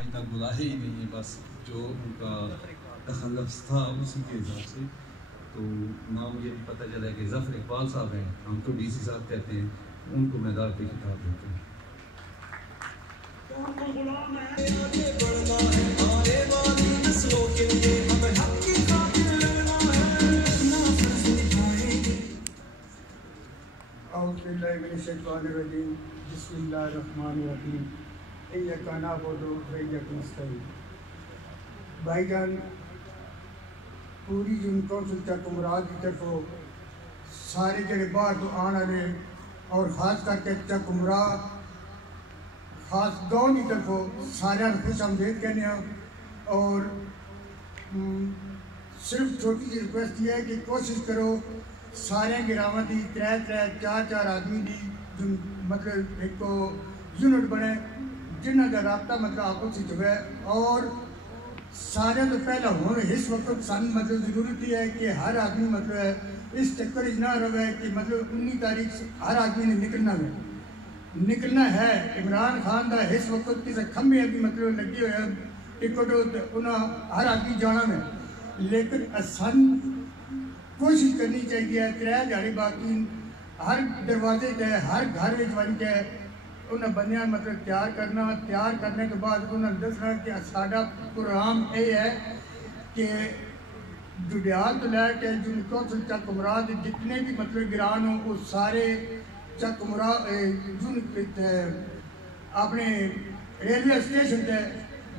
آج تک بلایا ہی نہیں ہے، بس جو ان کا تخلف تھا اسی کے حساب سے تو نام یہ بھی پتہ چلا ہے کہ ظفر اقبال صاحب ہیں، ہم تو ڈی سی صاحب کہتے ہیں، ان کو میدان پہ خطاب دیتے ہیں۔ اعوذ باللہ من الشیطان الرجیم، بسم اللہ الرحمن الرحیم، ایاک نعبد و ایاک نستعین۔ بھائی جان، پوری یونین کونسل چک امراض کی طرفوں سارے جڑے باہر تو آنے والے اور خاص کر کے چک امراض خاص گاؤں کی طرفوں سارے خوش آمدید کہنے ہیں، اور صرف چھوٹی سی ریکویسٹ یہ ہے کہ کوشش کرو سارے گراواں دی 3-4 آدمی دی جو مطلب ایک کو یونٹ بنے جنہ کا رابطہ مطلب آپس سے جو ہے، اور سارے تو پہلا ہوں اس وقت سن مطلب ضرورت ہے کہ ہر آدمی مطلب ہے اس چکر نہ رہے کہ مطلب 19 تاریخ سے ہر آدمی نے نکلنا ہے۔ عمران خان دا اس وقت کسی کھمبے بھی مطلب لگے ہوئے ہیں ٹکٹ انہاں ہر آدمی جانا میں، لیکن سن کوشش کرنی چاہیے 3 دیہڑی باقی ہر دروازے تے ہر گھر وچ ون کے انہاں بندیاں مطلب تیار کرنے کے بعد انہاں دسنا کہ ساڈا پروگرام یہ ہے کہ جڈیال تو لے کے یونین کونسل چک امراض جتنے بھی مطلب گران ہوں وہ سارے چک امراض اپنے ریلوے اسٹیشن تے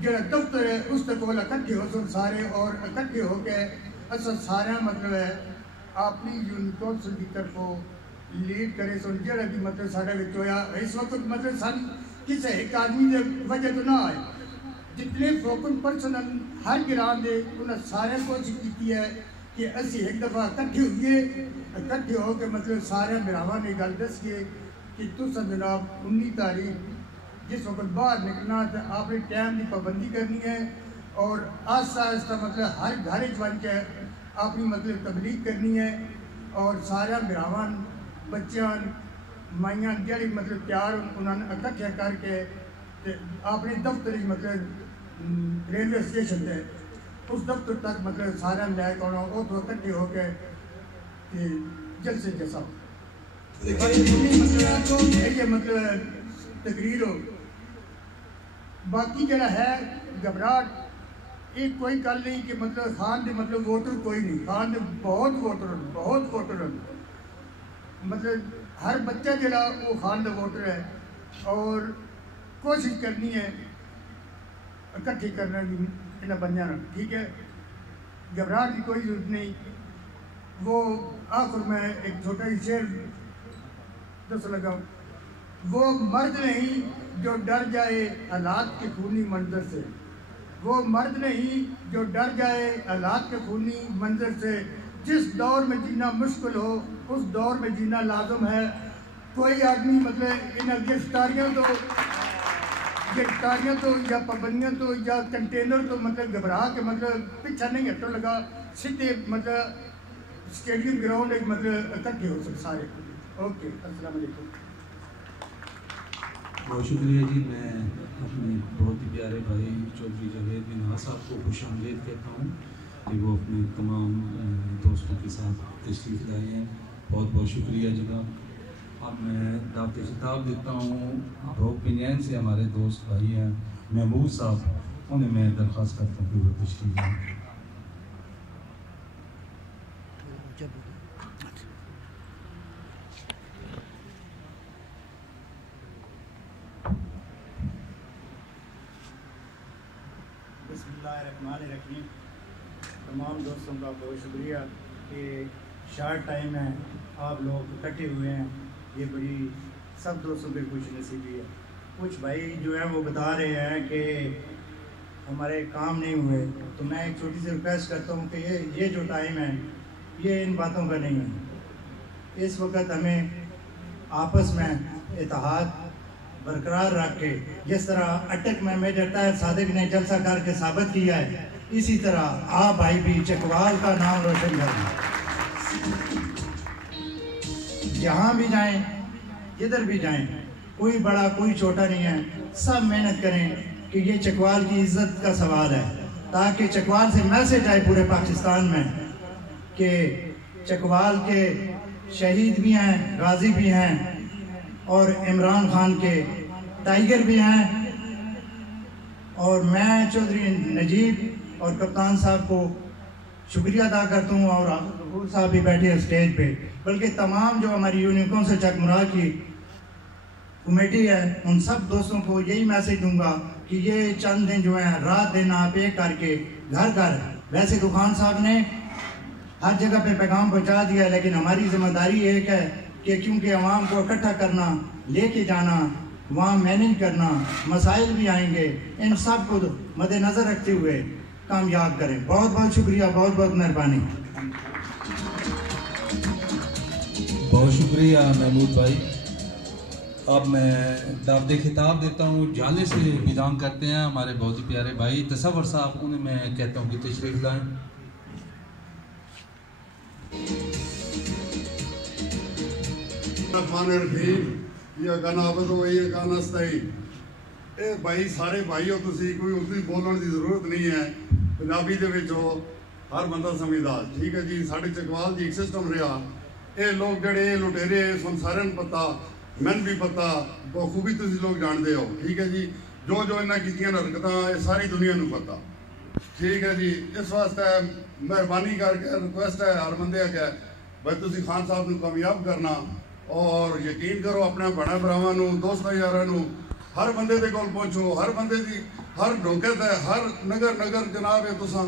جڑا دفتر ہے اس تک وہ اکٹھے ہو سن سارے، اور اکٹھے ہو کے اصل سارا مطلب ہے اپنی یونین کونسل کی طرفوں لیڈ کرے سن جڑا بھی مطلب سارا وچ ہویا اس وقت مطلب سن کسی ایک آدمی دے وجہ تو نہ آئے، جتنے فوکن پرسن ہر گران دے انہیں سارے کوشش کی ہے کہ اسی ایک دفعہ اکٹھے ہو کے مطلب سارے براواں نے گل دس گئے کہ تساں جناب 19 تاریخ جس وقت باہر نکلنا تو آپ نے ٹائم کی پابندی کرنی ہے، اور آہستہ آہستہ مطلب ہر گھر بن کے اپنی مطلب تبلیغ کرنی ہے، اور سارا براواں بچیاں مائیاں جڑی مطلب تیار انہوں نے اکٹھے کر کے اپنے دفتر مطلب ریلوے اسٹیشن تے اس دفتر تک مطلب سارا لے کے آنا، وہ تو اکٹھے ہو کے جلسے جیسا مطلب تقریر ہو۔ باقی جڑا ہے گھبراہٹ یہ کوئی گل نہیں کہ مطلب خان دے مطلب ووٹر کوئی نہیں، خان دے بہت ووٹر مطلب ہر بچہ جڑا وہ خان دا ووٹر ہے، اور کوشش کرنی ہے اکٹھی کرنے کی انہیں بندیاں، ٹھیک ہے، گھبراہٹ کی کوئی ضرورت نہیں۔ وہ آخر میں ایک چھوٹا ہی شعر دس لگا، وہ مرد نہیں جو ڈر جائے حالات کے خونی منظر سے، وہ مرد نہیں جو ڈر جائے حالات کے خونی منظر سے، جس دور میں جینا مشکل ہو اس دور میں جینا لازم ہے۔ کوئی آدمی مطلب ان گرفتاریاں تو یا پابندیاں تو یا کنٹینر تو مطلب گھبرا کے مطلب پیچھا نہیں ہٹو لگا، سیدھے مطلب اسٹیڈیم گراؤنڈ ایک مطلب اکٹھے ہو سکتے سارے۔ اوکے، السلام علیکم۔ بہت شکریہ جی، میں اپنے بہت ہی پیارے بھائی چودھری جاوید بن نواز صاحب کو خوش آمدید کہتا ہوں کہ وہ اپنے تمام دوستوں کے ساتھ تشریف لائے ہیں، بہت شکریہ جناب۔ اب میں دعوت خطاب دیتا ہوں بھوک پنین سے ہمارے دوست بھائی ہیں محمود صاحب، انہیں میں درخواست کرتا ہوں کہ وہ تشریف لائیں۔ بسم اللہ الرحمن الرحیم۔ تمام دوستوں کا بہت شکریہ کہ شارٹ ٹائم ہے آپ لوگ اکٹھے ہوئے ہیں، یہ بڑی سب دوستوں پہ خوش نصیبی ہے۔ کچھ بھائی جو ہیں وہ بتا رہے ہیں کہ ہمارے کام نہیں ہوئے، تو میں ایک چھوٹی سی ریکویسٹ کرتا ہوں کہ یہ جو ٹائم ہے یہ ان باتوں کا نہیں ہے۔ اس وقت ہمیں آپس میں اتحاد برقرار رکھ کے، جس طرح اٹک میں میجر طاہر صادق نے جلسہ کر کے ثابت کیا ہے، اسی طرح آپ بھائی بھی چکوال کا نام روشن کریں، جہاں بھی جائیں جدھر بھی جائیں، کوئی بڑا کوئی چھوٹا نہیں ہے، سب محنت کریں کہ یہ چکوال کی عزت کا سوال ہے، تاکہ چکوال سے میسج آئے پورے پاکستان میں کہ چکوال کے شہید بھی ہیں، غازی بھی ہیں، اور عمران خان کے ٹائیگر بھی ہیں۔ اور میں چودھری نجیب اور کپتان صاحب کو شکریہ ادا کرتا ہوں، اور غفور صاحب بھی بیٹھے اسٹیج پہ، بلکہ تمام جو ہماری یونین کونسل چکمراہ کی کمیٹی ہے ان سب دوستوں کو یہی میسج دوں گا کہ یہ چند دن جو ہیں رات دن آپ ایک کر کے گھر گھر، ویسے تو خان صاحب نے ہر جگہ پہ پیغام پہنچا دیا ہے، لیکن ہماری ذمہ داری ایک ہے کہ کیونکہ عوام کو اکٹھا کرنا، لے کے جانا، وہاں مینیج کرنا، مسائل بھی آئیں گے، ان سب کو مد نظر رکھتے ہوئے کامیاب کریں۔ بہت بہت شکریہ، بہت بہت مہربانی۔ بہت شکریہ محمود بھائی۔ اب میں دعوت خطاب دیتا ہوں، جالے سے بیدان کرتے ہیں ہمارے بہت ہی پیارے بھائی تصور صاحب، انہیں میں کہتا ہوں کہ تشریف لائیں۔ الرحمن الرحیم، یا گانا عبد ہوئی ہے گانا ستائی اے بھائی سارے بھائی ہو تسی، کوئی اردو بولن دی ضرورت نہیں ہے، پنجابی دے وچ ہو ہر بندہ سمجھدا، ٹھیک ہے جی۔ ساڈے چکوال دی ایک سسٹم رہا، اے لوگ جڑے لٹیرے سن سارے پتہ، مین بھی پتہ بخوبی تسی لوگ جاندے ہو، ٹھیک ہے جی۔ جو جو انہاں کیتیاں حرکتاں اے ساری دنیا نو پتہ، ٹھیک ہے جی۔ اس واسطے مہربانی کر کے ریکویسٹ ہے ہر بندے کہ بھائی تسی خان صاحب نو کامیاب کرنا، اور یقین کرو اپنے بھڑا براواں نو، دوستاں یاراں نو، ہر بندے دے کول پہنچو، ہر بندے دی ہر ڈھوکے تے ہر نگر جناب ہے تساں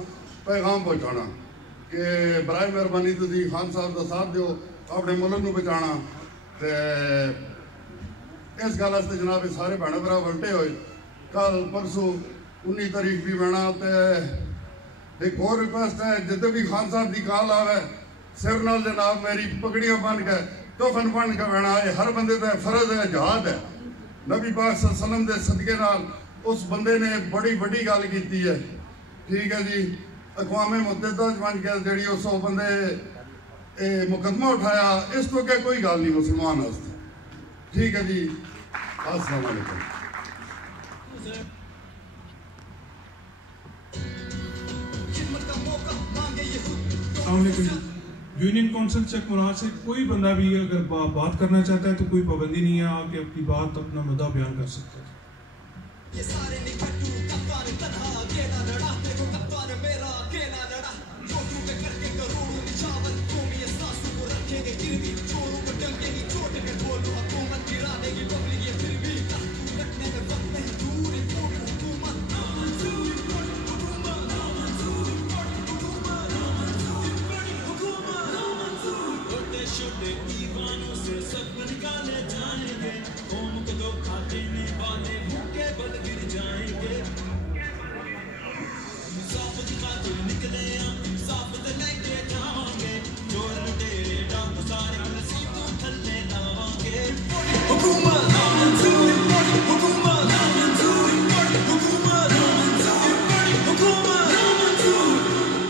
پیغام پہنچانا کہ برائے مہربانی تسی خان صاحب دا ساتھ دیو، اپنے ملک نو بچانا۔ تے اس گل واسطے جناب سارے بھڑا برا ولٹے ہوئے، کل پرسوں 19 تاریخ بھی بنا۔ تے ایک اور ریکویسٹ ہے، جدے بھی خان صاحب دی کال آوے سر نال جناب میری پگڑیاں بن کے کفن بن کے بنا، یہ ہر بندے دا فرض ہے، جہاد ہے۔ نبی پاک صلی اللہ علیہ وسلم دے صدقے نال اس بندے نے بڑی بڑی گل کیتی ہے، ٹھیک ہے جی۔ اقوام متحدہ بن کے جڑی اس بندے مقدمہ اٹھایا، اس تو کہ کوئی گل نہیں مسلمان واسطے، ٹھیک ہے جی۔ السلام علیکم۔ السلام علیکم۔ یونین کونسل چکمراہ سے کوئی بندہ بھی اگر بات کرنا چاہتا ہے تو کوئی پابندی نہیں ہے، آپ اپنی بات اپنا مدعا بیان کر سکتے ہیں۔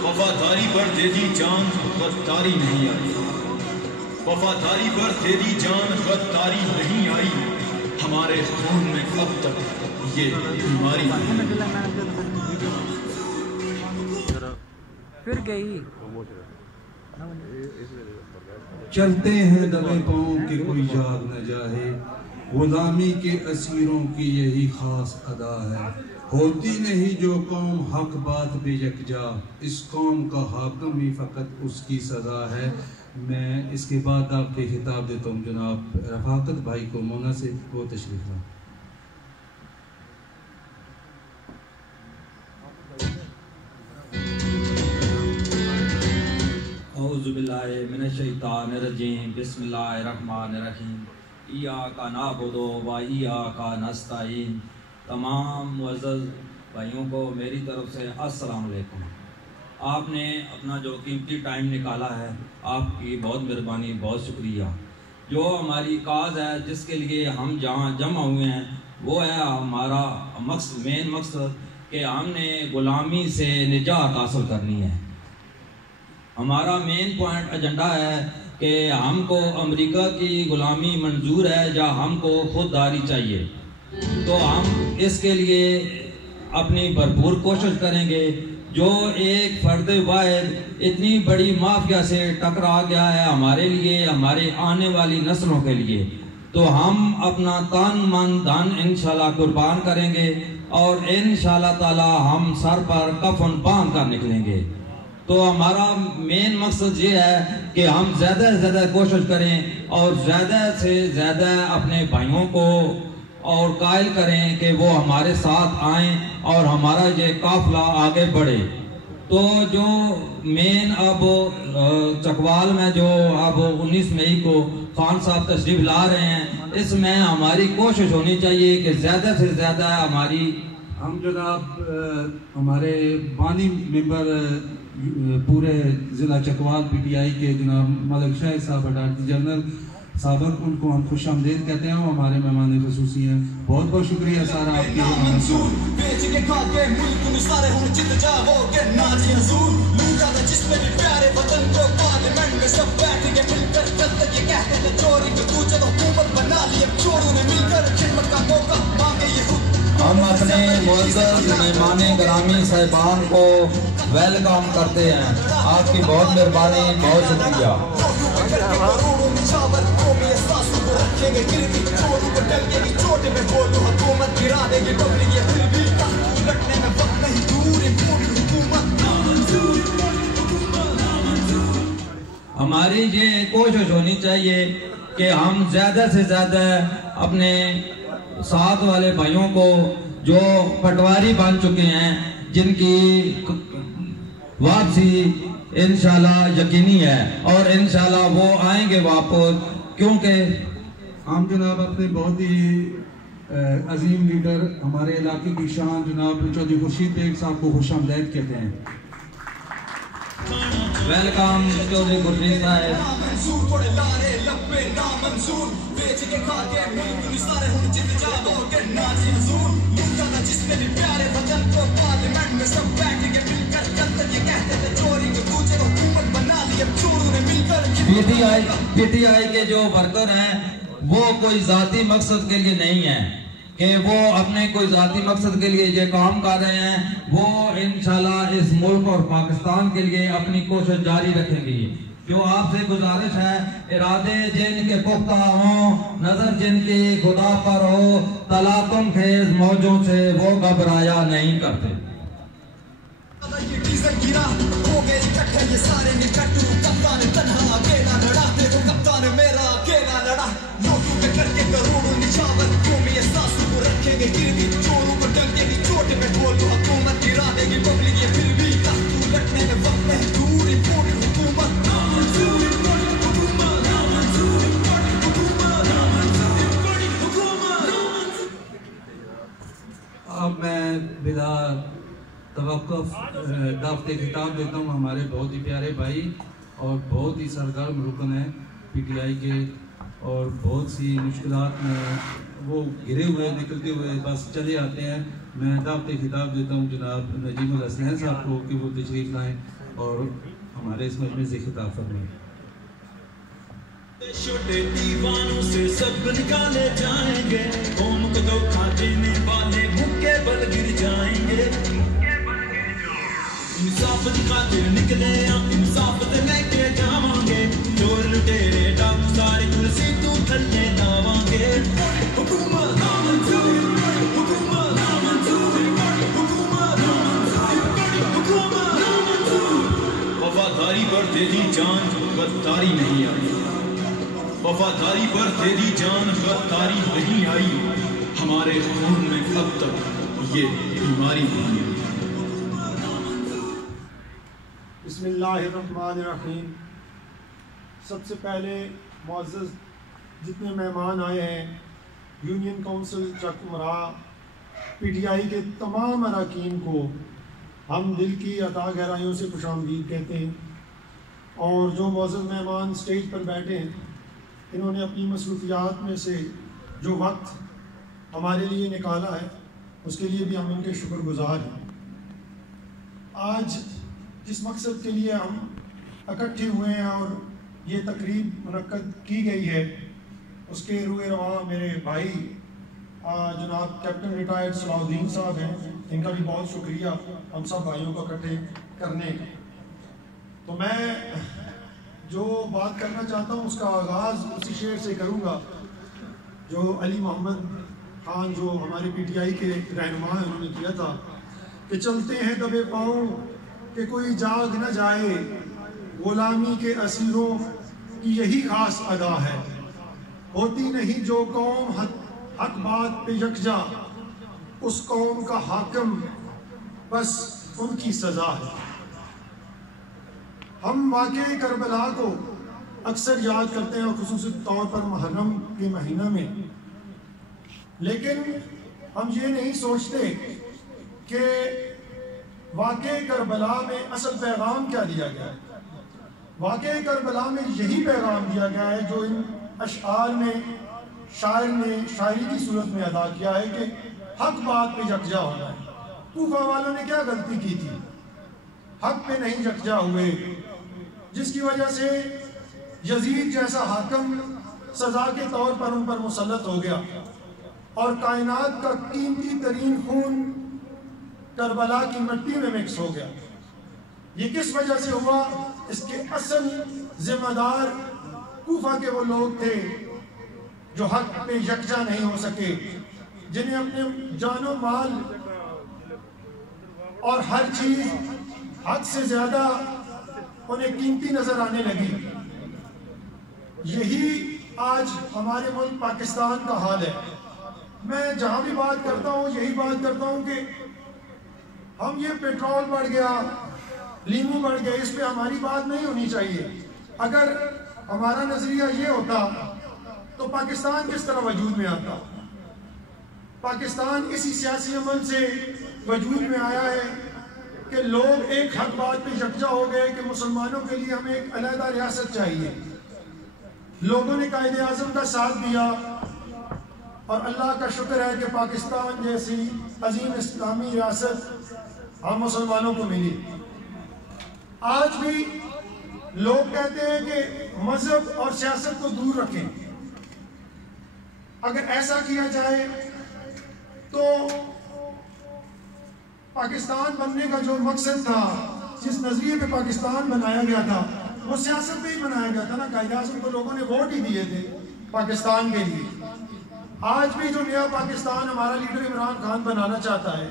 وفاداری پر دے دی جان غداری نہیں آئی، وفاداری پر دے دی جان غداری نہیں آئی، ہمارے خون میں اب تک یہ بیماری نہیں۔ پھر گئی چلتے ہیں دبے پاؤں کہ کوئی یاد نہ جائے، غلامی کے اسیروں کی یہی خاص ادا ہے، ہوتی نہیں جو قوم حق بات بے یکجا، اس قوم کا حاکم ہی فقط اس کی سزا ہے۔ میں اس کے بعد آپ کے خطاب دیتا ہوں جناب رفاقت بھائی کو مونا سے، وہ تشریف لائیں۔ اعوذ باللہ من الشیطان الرجیم، بسم اللہ الرحمن الرحیم، ایاک نعبد و ایاک نستعین۔ تمام معزز بھائیوں کو میری طرف سے السلام علیکم۔ آپ نے اپنا جو قیمتی ٹائم نکالا ہے، آپ کی بہت مہربانی، بہت شکریہ۔ جو ہماری کاز ہے، جس کے لیے ہم جہاں جمع ہوئے ہیں، وہ ہے ہمارا مقصد، مین مقصد کہ ہم نے غلامی سے نجات حاصل کرنی ہے۔ ہمارا مین پوائنٹ ایجنڈا ہے کہ ہم کو امریکہ کی غلامی منظور ہے یا ہم کو خودداری چاہیے۔ تو ہم اس کے لیے اپنی بھرپور کوشش کریں گے. جو ایک فرد واحد اتنی بڑی مافیا سے ٹکرا گیا ہے ہمارے لیے، ہمارے آنے والی نسلوں کے لیے، تو ہم اپنا تن من دھن انشاءاللہ قربان کریں گے اور انشاءاللہ تعالی ہم سر پر کفن باندھ کر نکلیں گے. تو ہمارا مین مقصد یہ ہے کہ ہم زیادہ سے زیادہ کوشش کریں اور زیادہ سے زیادہ اپنے بھائیوں کو اور قائل کریں کہ وہ ہمارے ساتھ آئیں اور ہمارا یہ قافلہ آگے بڑھے. تو جو مین اب چکوال میں جو اب 19 مئی کو خان صاحب تشریف لا رہے ہیں، اس میں ہماری کوشش ہونی چاہیے کہ زیادہ سے زیادہ ہم جناب ہمارے بانی ممبر پورے ضلع چکوال پی ٹی آئی کے جناب ملک شاہد صاحب ڈائریکٹر جنرل سابق، ان کو ہم خوش آمدید کہتے ہیں، وہ ہمارے مہمان خصوصی ہیں. بہت بہت شکریہ سارا آپ کی. ہم اپنے معزز مہمان گرامی صاحبان کو ویلکم کرتے ہیں. آپ کی بہت مہربانی، بہت شکریہ. ہماری یہ کوشش ہونی چاہیے کہ ہم زیادہ سے زیادہ اپنے ساتھ والے بھائیوں کو جو پٹواری بن چکے ہیں، جن کی واپسی انشاءاللہ یقینی ہے اور انشاءاللہ وہ آئیں گے واپس، کیونکہ ہم جناب اپنے بہت ہی عظیم لیڈر، ہمارے علاقے کی شان جناب چودھری خورشید بیگ صاحب کو خوش آمدید کہتے ہیں. ویلکم چودھری خورشید صاحب. پی ٹی آئی کے جو ورکر ہیں وہ کوئی ذاتی مقصد کے لیے نہیں ہیں کہ وہ اپنے کوئی ذاتی مقصد کے لیے یہ کام کر رہے ہیں. وہ انشاءاللہ اس ملک اور پاکستان کے لیے اپنی کوشش جاری رکھیں گی. جو آپ سے گزارش ہے، ارادے جن کے پختہ ہوں، نظر جن کی خدا پر ہو، تلاطم خیز موجوں سے وہ گھبرایا نہیں کرتے. اب میں بلا توقف دعوت خطاب دیتا ہوں ہمارے بہت ہی پیارے بھائی اور بہت ہی سرگرم رکن ہیں پی ٹی آئی کے، اور بہت سی مشکلات میں وہ گرے ہوئے نکلتے ہوئے بس چلے آتے ہیں. میں دعوت خطاب دیتا ہوں جناب نجیم الحسنین صاحب کو کہ وہ تشریف لائیں اور ہمارے اس مجمع سے خطاب فرمائیں. چھوٹے دیوانوں سے سب نکالے جائیں گے، قوم کو دھوکہ دینے والے منہ کے بل گر جائیں گے. انصاف دکھاتے نکلے انصاف تے لے کے جاواں گے، چور لٹیرے ڈاکو سارے کرسی تو تھلے لاواں گے. حکومت منظور، حکومت منظور، حکومت منظور، حکومت منظور. وفاداری پر تیری جان غداری نہیں آئی، وفاداری پر تیری جان غداری نہیں آئی. ہمارے خون میں اب تک یہ بیماری نہیں آئی. بسم اللہ الرحمن الرحیم. سب سے پہلے معزز جتنے مہمان آئے ہیں، یونین کونسل چک مرا پی ٹی آئی کے تمام اراکین کو ہم دل کی عطا گہرائیوں سے خوش آمدید کہتے ہیں. اور جو معزز مہمان سٹیج پر بیٹھے ہیں، انہوں نے اپنی مصروفیات میں سے جو وقت ہمارے لیے نکالا ہے، اس کے لیے بھی ہم ان کے شکر گزار ہیں. آج جس مقصد کے لیے ہم اکٹھے ہوئے ہیں اور یہ تقریب منعقد کی گئی ہے، اس کے روئے رواں میرے بھائی جناب کیپٹن ریٹائرڈ صلاح الدین صاحب ہیں. ان کا بھی بہت شکریہ ہم سب بھائیوں کو اکٹھے کرنے کا۔ تو میں جو بات کرنا چاہتا ہوں اس کا آغاز اسی شعر سے کروں گا جو علی محمد خان جو ہمارے پی ٹی آئی کے رہنما ہیں انہوں نے کیا تھا کہ چلتے ہیں دبے پاؤں کہ کوئی جاگ نہ جائے، غلامی کے اسیروں کی یہی خاص ادا ہے، ہوتی نہیں جو قوم حق بات پہ یکجا، اس قوم کا حاکم بس ان کی سزا ہے۔ ہم واقعہ کربلا کو اکثر یاد کرتے ہیں اور خصوصی طور پر محرم کے مہینہ میں، لیکن ہم یہ نہیں سوچتے کہ واقعہ کربلا میں اصل پیغام کیا دیا گیا ہے۔ واقعہ کربلا میں یہی پیغام دیا گیا ہے جو ان اشعار میں شاعر نے شاعری کی صورت میں ادا کیا ہے کہ حق بات پہ یکجا ہونا ہے۔ کوفہ والوں نے کیا غلطی کی تھی؟ حق پہ نہیں یکجا ہوئے، جس کی وجہ سے یزید جیسا حاکم سزا کے طور پر ان پر مسلط ہو گیا اور کائنات کا قیمتی ترین خون کربلا کی مٹی میں مکس ہو گیا۔ یہ کس وجہ سے ہوا؟ اس کے اصل ذمہ دار کوفہ کے وہ لوگ تھے جو حق پہ یکجا نہیں ہو سکے، جنہیں اپنے جان و مال اور ہر چیز حق سے زیادہ انہیں قیمتی نظر آنے لگی۔ یہی آج ہمارے ملک پاکستان کا حال ہے۔ میں جہاں بھی بات کرتا ہوں یہی بات کرتا ہوں کہ ہم یہ پیٹرول بڑھ گیا، لیمو بڑھ گیا، اس پہ ہماری بات نہیں ہونی چاہیے۔ اگر ہمارا نظریہ یہ ہوتا تو پاکستان کس طرح وجود میں آتا؟ پاکستان اسی سیاسی عمل سے وجود میں آیا ہے کہ لوگ ایک حق بات پہ یکجا ہو گئے کہ مسلمانوں کے لیے ہمیں ایک علیحدہ ریاست چاہیے۔ لوگوں نے قائد اعظم کا ساتھ دیا اور اللہ کا شکر ہے کہ پاکستان جیسی عظیم اسلامی ریاست ہم مسلمانوں کو ملی۔ آج بھی لوگ کہتے ہیں کہ مذہب اور سیاست کو دور رکھیں۔ اگر ایسا کیا جائے تو پاکستان بننے کا جو مقصد تھا، جس نظریے پہ پاکستان بنایا گیا تھا، وہ سیاست پہ ہی بنایا گیا تھا نا۔ قائد اعظم کو لوگوں نے ووٹ ہی دیے تھے پاکستان کے لیے۔ آج بھی جو نیا پاکستان ہمارا لیڈر عمران خان بنانا چاہتا ہے،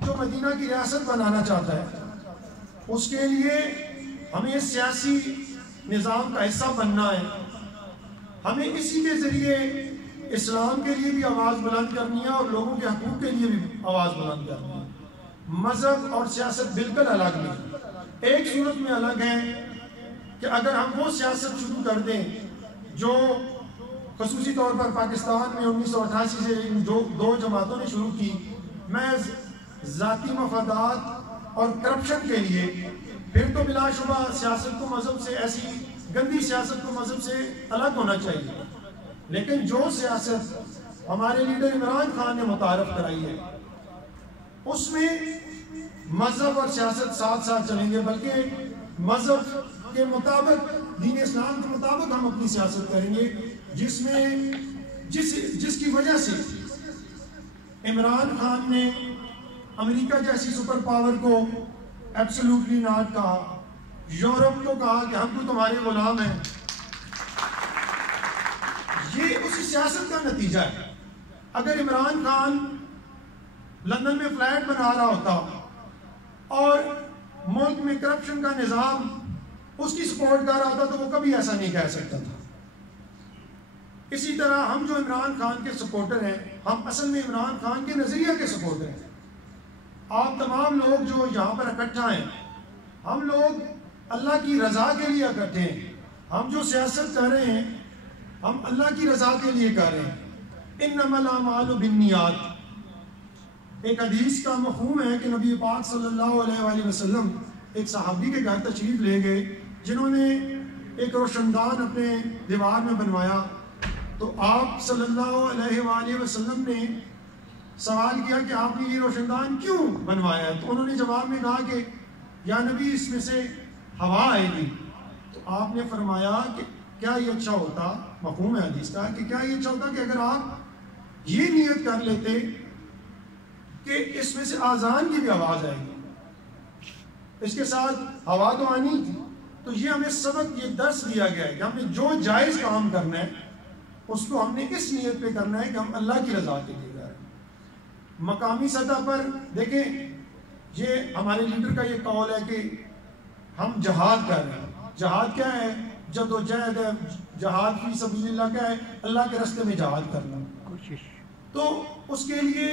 جو مدینہ کی ریاست بنانا چاہتا ہے، اس کے لیے ہمیں سیاسی نظام کا حصہ بننا ہے۔ ہمیں اسی کے ذریعے اسلام کے لیے بھی آواز بلند کرنی ہے اور لوگوں کے حقوق کے لیے بھی آواز بلند کرنی ہے۔ مذہب اور سیاست بالکل الگ نہیں، ایک صورت میں الگ ہے کہ اگر ہم وہ سیاست شروع کر دیں جو خصوصی طور پر پاکستان میں 1988 سے دو جماعتوں نے شروع کی، محض ذاتی مفادات اور کرپشن کے لیے، پھر تو بلا شبہ سیاست کو مذہب سے، ایسی گندی سیاست کو مذہب سے الگ ہونا چاہیے۔ لیکن جو سیاست ہمارے لیڈر عمران خان نے متعارف کرائی ہے، اس میں مذہب اور سیاست ساتھ ساتھ چلیں گے، بلکہ مذہب کے مطابق، دین اسلام کے مطابق ہم اپنی سیاست کریں گے، جس کی وجہ سے عمران خان نے امریکہ جیسی سپر پاور کو ایبسولوٹلی ناٹ کہا، یورپ کو کہا کہ ہم تو تمہارے غلام ہیں۔ یہ اسی سیاست کا نتیجہ ہے۔ اگر عمران خان لندن میں فلیٹ بنا رہا ہوتا اور ملک میں کرپشن کا نظام اس کی سپورٹ کر رہا ہوتا تو وہ کبھی ایسا نہیں کہہ سکتا تھا۔ اسی طرح ہم جو عمران خان کے سپورٹر ہیں، ہم اصل میں عمران خان کے نظریہ کے سپورٹر ہیں۔ آپ تمام لوگ جو یہاں پر اکٹھا ہیں، ہم لوگ اللہ کی رضا کے لیے اکٹھے ہیں۔ ہم جو سیاست کر رہے ہیں، ہم اللہ کی رضا کے لیے کر رہے ہیں۔ انما الاعمال بالنیات، ایک حدیث کا مفہوم ہے کہ نبی پاک صلی اللہ علیہ وآلہ وسلم ایک صحابی کے گھر تشریف لے گئے جنہوں نے ایک روشندان اپنے دیوار میں بنوایا، تو آپ صلی اللہ علیہ وآلہ وسلم نے سوال کیا کہ آپ نے یہ روشندان کیوں بنوایا ہے؟ تو انہوں نے جواب میں کہا کہ یا نبی اس میں سے ہوا آئے گی۔ تو آپ نے فرمایا کہ کیا یہ اچھا ہوتا، مفہوم ہے حدیث کا، کہ کیا یہ اچھا ہوتا کہ اگر آپ یہ نیت کر لیتے کہ اس میں سے آزان کی بھی آواز آئے گی، اس کے ساتھ ہوا تو آنی تھی. تو یہ ہمیں سبق، یہ درس دیا گیا ہے کہ ہم نے جو جائز کام کرنا ہے اس کو ہم نے اس نیت پہ کرنا ہے کہ ہم اللہ کی رضا کے لیے کر رہے ہیں. مقامی سطح پر دیکھیں، یہ ہمارے لیڈر کا یہ قول ہے کہ ہم جہاد کر رہے ہیں. جہاد کیا ہے؟ جد و جہد ہے. جہاد فی سبیل اللہ کیا ہے؟ اللہ کے راستے میں جہاد کرنا. تو اس کے لیے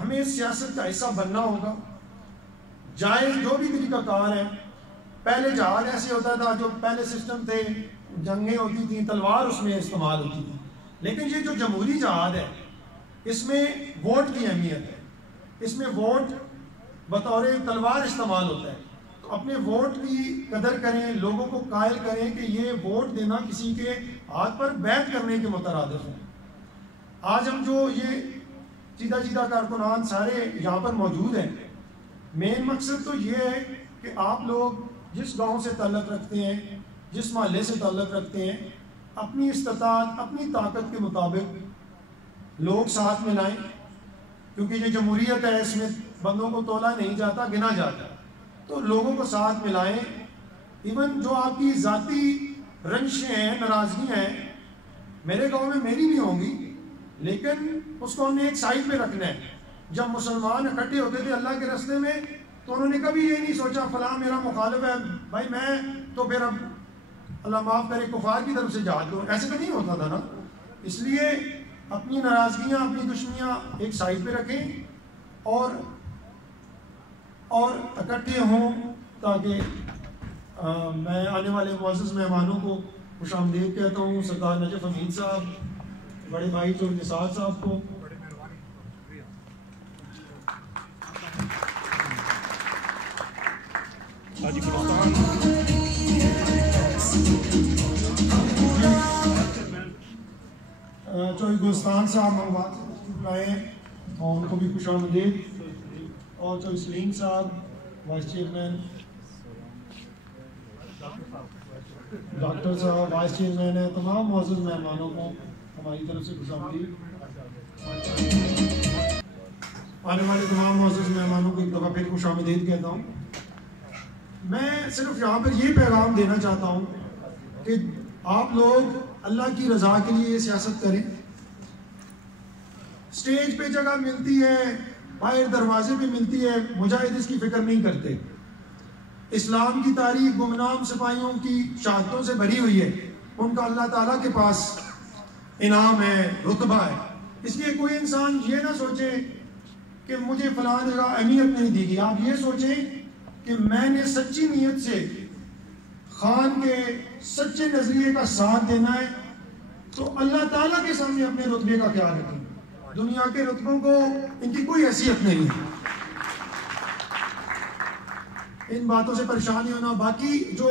ہمیں سیاست کا حصہ بننا ہوگا. جائز جو بھی طریقہ کار ہے، پہلے جہاد ایسے ہوتا تھا، جو پہلے سسٹم تھے، جنگیں ہوتی تھیں، تلوار اس میں استعمال ہوتی تھی. لیکن یہ جو جمہوری جہاد ہے، اس میں ووٹ کی اہمیت ہے. اس میں ووٹ بطور تلوار استعمال ہوتا ہے. تو اپنے ووٹ کی قدر کریں، لوگوں کو قائل کریں کہ یہ ووٹ دینا کسی کے ہاتھ پر بیعت کرنے کے مترادف ہے. آج ہم جو یہ سیدھا کارکنان سارے یہاں پر موجود ہیں، مین مقصد تو یہ ہے کہ آپ لوگ جس گاؤں سے تعلق رکھتے ہیں، جس محلے سے تعلق رکھتے ہیں، اپنی استطاعت، اپنی طاقت کے مطابق لوگ ساتھ میں لائیں. کیونکہ یہ جمہوریت ہے، اس میں بندوں کو تولا نہیں جاتا، گنا جاتا. تو لوگوں کو ساتھ ملائیں. ایون جو آپ کی ذاتی رنجیں ہیں، ناراضگیاں ہیں، میرے گاؤں میں میری بھی ہوں گی، لیکن اس کو ہم نے ایک سائڈ پہ رکھنا ہے. جب مسلمان اکٹھے ہوتے تھے اللہ کے راستے میں، تو انہوں نے کبھی یہ نہیں سوچا فلاں میرا مخالف ہے، بھائی میں تو پھر اب اللہ معاف کرے کفار کی طرف سے جہاد دو. ایسے تو نہیں ہوتا تھا نا. اس لیے اپنی ناراضگیاں، اپنی دشمنیاں ایک سائڈ پہ رکھیں اور اکٹھے ہوں، تاکہ میں آنے والے معزز مہمانوں کو خوش آمدید کہتا ہوں. سردار نجف امین صاحب، بڑے بھائی چور نثار صاحب کو چوئی گلستان صاحب منگوات لائے اور ان کو بھی خوش آمدید. اور چوئی سلیم صاحب وائس چیئرمین، ڈاکٹر صاحب وائس چیئرمین ہے. تمام معزز مہمانوں کو ہماری طرف سے خوش آمدید. آنے والے تمام معزز مہمانوں کو ایک دفعہ پھر خوش آمدید کہتا ہوں. میں صرف یہاں پر یہ پیغام دینا چاہتا ہوں کہ آپ لوگ اللہ کی رضا کے لیے سیاست کریں. سٹیج پہ جگہ ملتی ہے، باہر دروازے پہ ملتی ہے، مجاہد اس کی فکر نہیں کرتے. اسلام کی تاریخ گمنام سپاہیوں کی شہادتوں سے بھری ہوئی ہے. ان کا اللہ تعالیٰ کے پاس انعام ہے، رتبہ ہے. اس لیے کوئی انسان یہ نہ سوچے کہ مجھے فلاں جگہ اہمیت نہیں دی گئی. آپ یہ سوچیں کہ میں نے سچی نیت سے خان کے سچے نظریے کا ساتھ دینا ہے، تو اللہ تعالیٰ کے سامنے اپنے رتبے کا خیال رکھیں. دنیا کے رتبوں کو ان کی کوئی حیثیت نہیں ہے. ان باتوں سے پریشان نہیں ہونا. باقی جو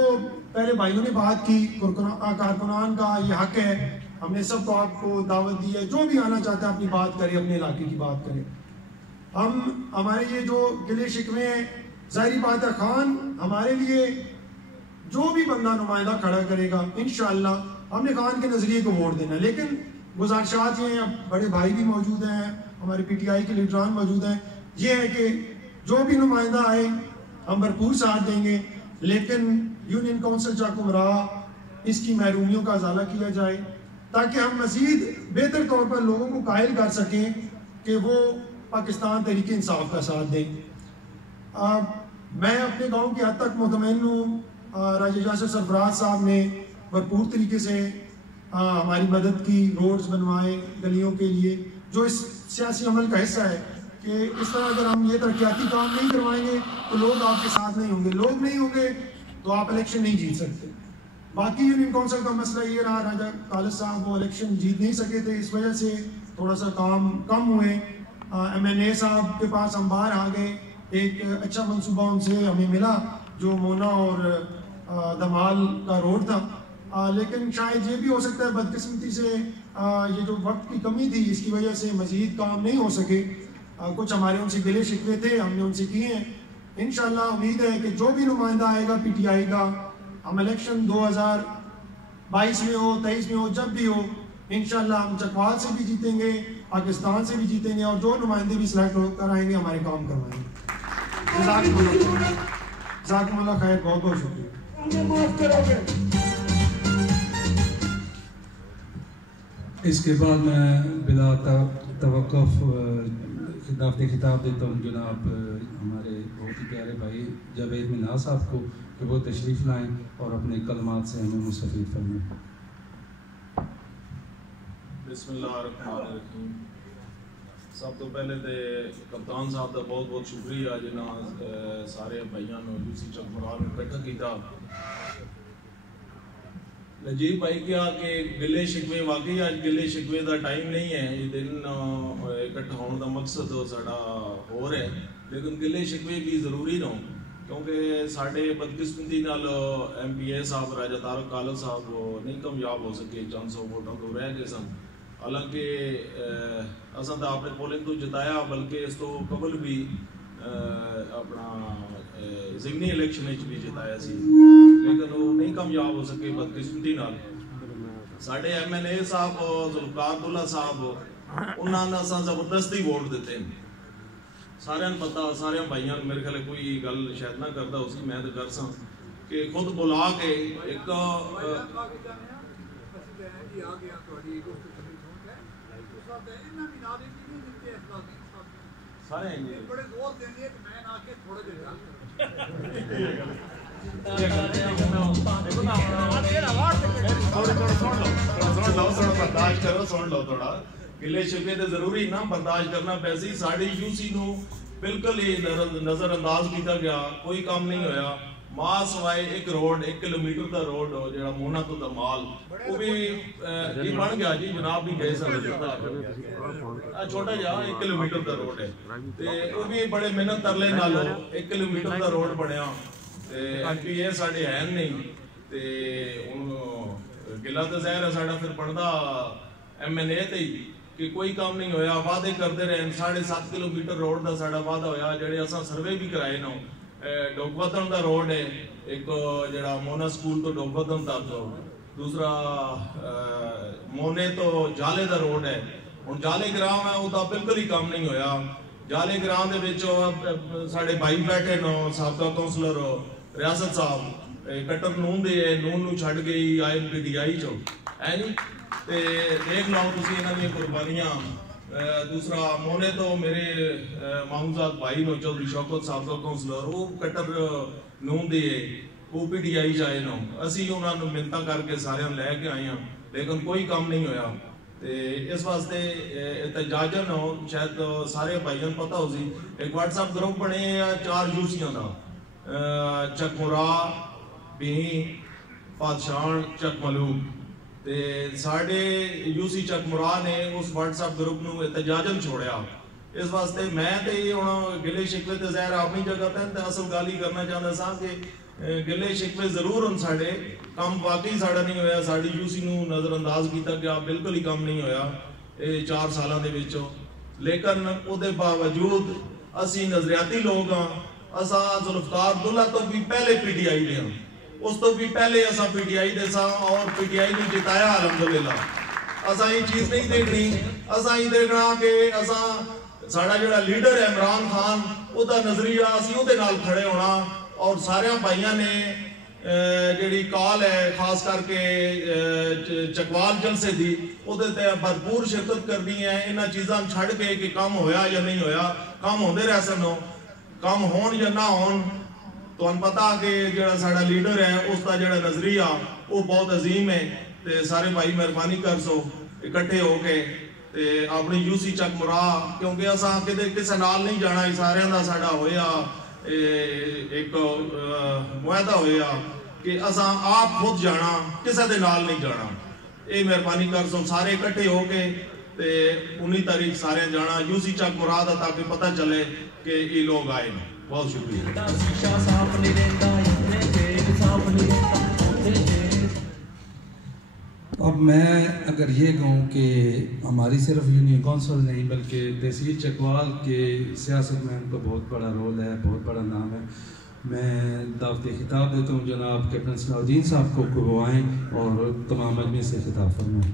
پہلے بھائیوں نے بات کی، کارکنان کا یہ حق ہے، ہم نے سب کو آپ کو دعوت دی ہے. جو بھی آنا چاہتا ہے اپنی بات کرے، اپنے علاقے کی بات کرے. ہمارے یہ جو گلے شکوے ہیں، ظاہری بات ہے خان ہمارے لیے جو بھی بندہ نمائندہ کھڑا کرے گا انشاءاللہ ہم نے خان کے نظریے کو ووٹ دینا. لیکن گزارشات یہ ہیں، اب بڑے بھائی بھی موجود ہیں، ہمارے پی ٹی آئی کے لیڈران موجود ہیں، یہ ہے کہ جو بھی نمائندہ آئے ہم بھرپور ساتھ دیں گے. لیکن یونین کونسل چک امراء اس کی محرومیوں کا ازالہ کیا جائے، تاکہ ہم مزید بہتر طور پر لوگوں کو قائل کر سکیں کہ وہ پاکستان تحریک انصاف کا ساتھ دیں. میں اپنے گاؤں کی حد تک مطمئن ہوں. راجہ یاسر سرفراز صاحب نے بھرپور طریقے سے ہماری مدد کی، روڈز بنوائے گلیوں کے لیے، جو اس سیاسی عمل کا حصہ ہے. کہ اس طرح اگر ہم یہ ترقیاتی کام نہیں کروائیں گے تو لوگ آپ کے ساتھ نہیں ہوں گے. لوگ نہیں ہوں گے تو آپ الیکشن نہیں جیت سکتے. باقی یونین کونسل کا مسئلہ یہ رہا، راجہ خالد صاحب وہ الیکشن جیت نہیں سکے تھے، اس وجہ سے تھوڑا سا کام کم ہوئے. ایم این اے صاحب کے پاس ہم باہر آ گئے. ایک اچھا منصوبہ ان سے ہمیں ملا جو مونا اور دمال کا روڈ تھا. لیکن شاید یہ بھی ہو سکتا ہے بدقسمتی سے یہ جو وقت کی کمی تھی اس کی وجہ سے مزید کام نہیں ہو سکے. کچھ ہمارے ان سے گلے شکوے تھے، ہم نے ان سے کیے ہیں. انشاءاللہ امید ہے کہ جو بھی نمائندہ آئے گا پی ٹی آئی کا، ہم الیکشن 2022 میں ہو، 23 میں ہو، جب بھی ہو، انشاءاللہ ہم چکوال سے بھی جیتیں گے، پاکستان سے بھی جیتیں گے، اور جو نمائندے بھی سلیکٹ کرائیں گے ہمارے کام کروائیں گے. جزاکم اللہ خیر، بہت بہت شکریہ. اس کے بعد میں بلا توقف خطاب دیتا ہوں جناب ہمارے بہت ہی پیارے بھائی جاوید منہا صاحب کو کہ وہ تشریف لائیں اور اپنے کلمات سے ہمیں مستفید فرمائیں. بسم اللہ الرحمن الرحیم. سب تو پہلے تے کپتان صاحب کا بہت بہت شکریہ جنہاں سارے بھائیاں نو یوسی چکمرال میں اکٹھا کیتا. نجیب بھائی کیا کہ گلے شکوے واقعی آج گلے شکوے دا ٹائم نہیں ہے، یہ دن اکٹھا ہونے دا مقصد ساڈا ہو رہا ہے، لیکن گلے شکوے بھی ضروری نہ کیونکہ ساڈے بدقسمتی نال ایم پی اے صاحب راجہ تارک کالر صاحب نہیں کامیاب ہو سکے، 400 ووٹوں تو رہ گئے سن. حالانکہ اصل تو آپ نے پولنگ تو جتایا، بلکہ اس تو قبل بھی اپنا ضمنی الیکشن بھی جتایا سی، لیکن وہ نہیں کامیاب ہو سکے بدقسمتی نال. ساڈے ایم ایل اے صاحب ذوالفقار عبداللہ صاحب انہوں نے زبردستی ووٹ دیتے ہیں. سارے پتا سارے بھائیوں میرے خیال کوئی گل شاید نہ کرتا اسی میں تو کر سا کہ خود بلا کے ایک سارے برداشت کرو، سن لو تھوڑا. گلے شکوے تو ضروری نہ برداشت کرنا پیسی. ساڑی یو سی نو بالکل ہی نظر انداز کیتا گیا، کوئی کام نہیں ہویا. ماں سوائے ایک روڈ 1 کلومیٹر دا روڈ جڑا مونا تو دا مال وہ بھی جی بن گیا جی جناب بھی گئے سن چھوٹا جا 1 کلومیٹر دا روڈ ہے تے وہ بھی بڑے محنت ترلے نالو 1 کلومیٹر دا روڈ بنیا. ایم پی اے ساڑے ہیں نہیں تے گلہ تو ظاہر ہے ساڑا پھر بندا ایم این اے تے ہی کہ کوئی کام نہیں ہویا. وعدے کرتے رہے 7.5 کلومیٹر روڈ دا ساڑا وعدہ ہویا جڑے اساں سروے بھی کرائے نو. ڈوگوتن دا روڈ ہے ایک جڑا مونا سکول تو ڈوگوتن تک، دوسرا مونے تو جالے دا روڈ ہے. ہن جالے گراؤں ہے وہ تو بالکل ہی کام نہیں ہویا. جالے گراؤں دے وچ ساڑے بھائی بیٹھے نو سابقہ کونسلر ریاست صاحب کٹر نون دے نون نو چھڑ گئی I M P D I چو ہے جی تے دیکھ لو تسی انہاں دی قربانیاں. دوسرا مونے تو میرے ماموزاد بھائی نو چودھری شوکت صاحب کا کونسلر وہ کٹر نون دے او پی ڈی آئی جائے نو اسی انہاں نو منتا کر کے سارے لے کے آئے ہیں لیکن کوئی کام نہیں ہویا. اس واسطے احتجاجن ہو شاید سارے بھائیوں پتہ ہو سی ایک واٹس ایپ گروپ بنے ہیں 4 یوسیاں دا چکمرا بھی پادشاہن چک ملوک تے ساڑھے یوسی چکمرا نے اس واٹس ایپ گروپ نو احتجاجن چھوڑیا. اس واسطے میں تے ہن گلے شکوے تے ظاہر اپنی جگہ تے اصل گالی کرنا چاہتا سا کہ گلے شکوے ضرور ہن ساڑے کام واقعی ساڑا نہیں ہویا. ساڑی یوسی نو نظر انداز کیتا گیا، بالکل ہی کام نہیں ہویا 4 سالاں دے وچوں. لیکن او دے باوجود اسی نظریاتی لوگ ہاں. اساں ذوالفقار عبداللہ تو بھی پہلے پی ٹی آئی دے ہاں، اس تو بھی پہلے اساں پی ٹی آئی دے ساں اور پی ٹی آئی نے جتایا الحمدللہ. اساں یہ چیز نہیں دیکھنی، اساں یہ دیکھنا کہ اساں ساڑا جڑا لیڈر ہے عمران خان او دا نظریہ اسی او دے نال کھڑے ہونا اور سارے بھائیاں نے جڑی کال ہے خاص کر کے چکوال جلسے دی او دے تے بھرپور شرکت کرنی ہے. انہاں چیزاں چھڑ کے کہ کام ہویا یا نہیں ہویا، کام ہوندے رہ سنو، کام ہون یا نہ ہون. تو ان پتا کہ جڑا ساڑا لیڈر ہے اس کا جڑا نظریہ وہ بہت عظیم ہے. تے سارے بھائی مہربانی کر سو اکٹھے ہو کے تے اپنی یوسی چکمرا کیونکہ اساں کسے نال نہیں جانا، سارے دا ساڑا ہویا ایک معاہدہ ہویا کہ اساں آپ خود جانا، کسے دے نال نہیں جانا. اے مہربانی کر سو سارے اکٹھے ہو کے تے 19 تاریخ سارے جانا یوسی چکمرا دا تاکہ پتہ چلے کہ یہ لوگ آئے ہیں. بہت شکریہ. اب میں اگر یہ کہوں کہ ہماری صرف یونین کونسل نہیں بلکہ تحصیل چکوال کے سیاست میں ان کا بہت بڑا رول ہے، بہت بڑا نام ہے. میں دعوت خطاب دیتا ہوں جناب کیپٹن صلاح الدین صاحب کو وہ آئیں اور تمام مجمع سے خطاب فرمائیں.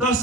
10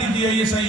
DGISI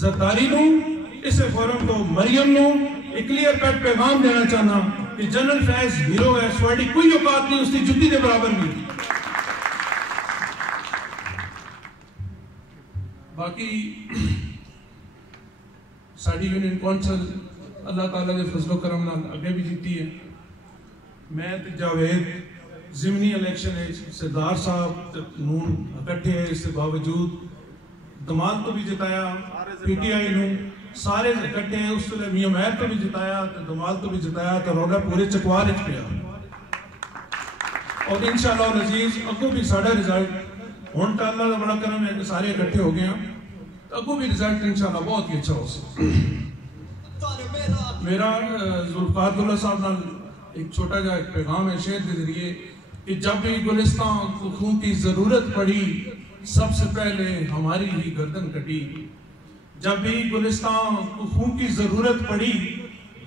زرداری نو اس فورم تو مریم نو ایک کلیئر کٹ پیغام دینا چاہنا کہ جنرل فیض ہیرو ہے، سواڈی کوئی اوقات نہیں اس کی جتی دے برابر بھی. باقی ساری یونین کونسل اللہ تعالیٰ کے فضل و کرم نال اگے بھی جیتی ہے. میں جاوید ضمنی الیکشن ہے سردار صاحب نون اکٹھے ہیں، اس کے باوجود دمال تو بھی جتایا، پی ٹی آئی نو سارے اکٹھے ہیں، اس نے میاں مہر تو بھی جتایا، دمال تو بھی جتایا، تو روڈا پورے چکوال اچ پیا. اور انشاءاللہ العزیز اگو بھی ساڑھا رزلٹ ہون تا اللہ کا بڑا کرم ہے کہ سارے اکٹھے ہو گئے ہیں، اگو بھی رزلٹ انشاءاللہ بہت ہی اچھا ہو سکتا. میرا ذوالفقار عبداللہ صاحب نال ایک چھوٹا جا ایک پیغام ہے شعر کے ذریعے کہ جب بھی گلستان کو خون کی ضرورت پڑی سب سے پہلے ہماری ہی گردن کٹی. جب بھی گلستان کو خون کی ضرورت پڑی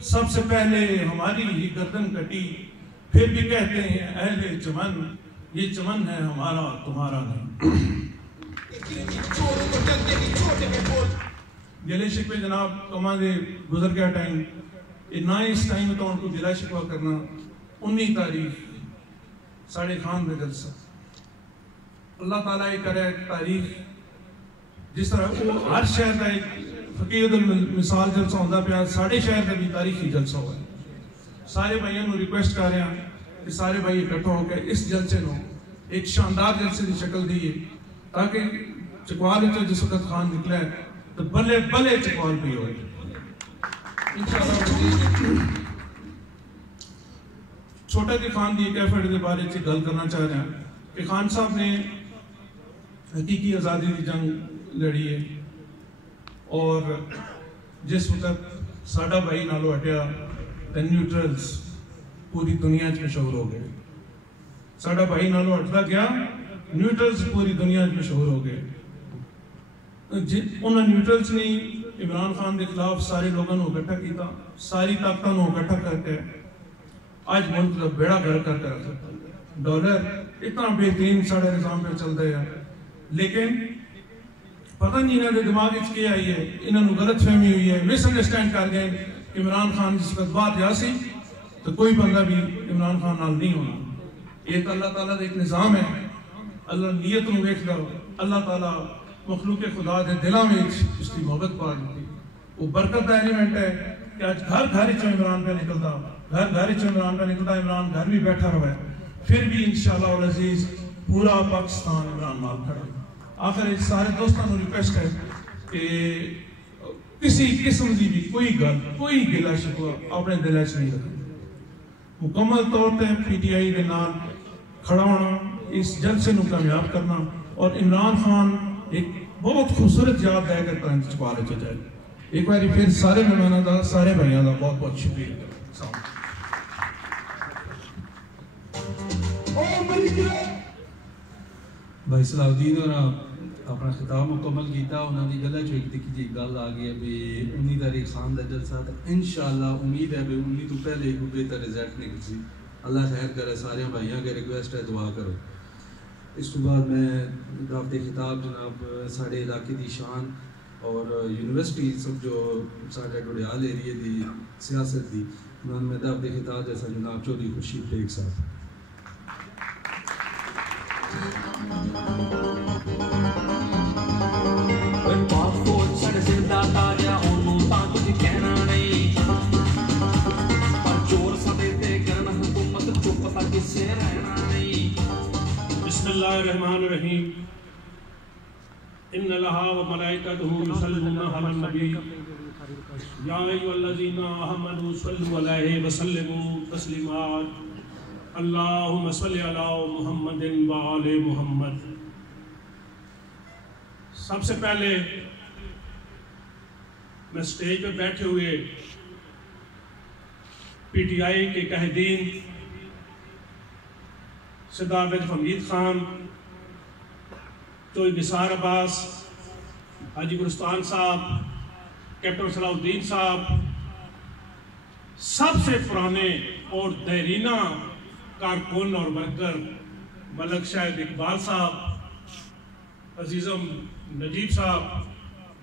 سب سے پہلے ہماری ہی گردن کٹی. پھر بھی کہتے ہیں اہل چمن یہ چمن ہے ہمارا تمہارا نہیں. گلے شکوے جناب کما دے گزر گیا ٹائم، نہ اس ٹائم تو ان کو گلہ شکوہ کرنا. 19 تاریخ ساڑھے خان میں جلسہ، اللہ تعالیٰ یہ کرے تاریخ جس طرح وہ ہر شہر کا ایک فقید المثال جلسہ ہوتا پیا، ساڑھے شہر کا بھی تاریخی جلسہ ہوا ہے. سارے بھائیوں نے ریکویسٹ کر رہے ہیں کہ سارے بھائی اکٹھا ہو کے اس جلسے نو ایک شاندار جلسے کی شکل دیئے تاکہ چکوال جو جس وقت خان نکلا ہے تو بلے بلے چکوال بھی ہوئے. چھوٹا کہ خان دی ایک ایفرٹ کے بارے سے گل کرنا چاہ رہے ہیں کہ خان صاحب نے حقیقی آزادی کی جنگ لڑی ہے، اور جس وقت ساڑھا بھائی نالو ہٹیا تو نیوٹرلز پوری دنیا میں مشہور ہو گئے. ساڑھا بھائی نالو ہٹتا گیا نیوٹرلز پوری دنیا میں مشہور ہو گئے. انہوں نے نیوٹرلز نے عمران خان کے خلاف سارے لوگوں کو اکٹھا کیتا، ساری طاقتوں کو اکٹھا کر کے آج ملک کا بیڑا گھر کر کے رکھا. ڈالر اتنا بہترین ساڑھے نظام پہ چل رہے ہیں، لیکن پتہ نہیں انہوں نے دماغ اس کے آئی ہے، انہوں نے غلط فہمی ہوئی ہے، مس انڈرسٹینڈ کر گئے. عمران خان جس وقت بات یاسی تو کوئی بندہ بھی عمران خان نال نہیں ہونا. یہ تو اللہ تعالیٰ کا ایک نظام ہے، اللہ نیت نو دیکھ لو. اللہ تعالیٰ مخلوق خدا دے دلاں میں اس کی محبت پا دیتی. وہ برکت کا ایلیمنٹ ہے کہ آج گھر گھر چوں عمران پہ نکلتا، گھر گھر چوں عمران پہ نکلتا، عمران گھر بھی بیٹھا رہا ہے. پھر بھی انشاءاللہ العزیز پورا پاکستان عمران نال کھڑا. آخر اس سارے دوستوں کو ریکویسٹ ہے کہ کسی قسم کی بھی کوئی گل کوئی گلہ شکوہ اپنے دل وچ نہیں رکھنا. مکمل طور پہ پی ٹی آئی کے نال کھڑا ہونا، اس جلسے نو کامیاب کرنا، اور عمران خان ایک بہت خوبصورت یاد ہے کہ ترنت چکوالے چ جائے. ایک باری پھر سارے مہمانوں کا سارے بھائیوں کا بہت بہت شکریہ. بھائی صلاح الدین اور اپنا خطاب مکمل کیتا. انہوں نے گلہ جو ایک دیکھی جی گل آ گئی ہے بھی 19 تاریخ خان دا جلسہ تھا. انشاءاللہ امید ہے بھی 19 تو پہلے ایک بہتر رزلٹ نکل سی. اللہ خیر کرے. سارے بھائیوں کے ریکویسٹ ہے دعا کرو. اس کے بعد میں دعوت خطاب جناب ساڑھے علاقے دی شان اور یونیورسٹی سب جو ساڑھے ڈوڈیال ایریے دی سیاست دی انہوں نے دعوت خطاب جیسا جناب چودھری خورشید بیگ صاحب. بسم اللہ الرحمن الرحیم. ان اللہ و ملائکتہ یصلون علی النبی یا ایھا الذین آمنوا صلوا علیہ وسلموا تسلیما. اللہم صل علی محمد و آل محمد. سب سے پہلے میں سٹیج پہ بیٹھے ہوئے پی ٹی آئی کے قائدین سردار نجف حمید خان، چودھری نثار عباس، حاجی گلستان صاحب، کیپٹن صلاح الدین صاحب، سب سے پرانے اور دیرینہ کارکن اور ورکر ملک شاہد اقبال صاحب، عزیزم نجیب صاحب،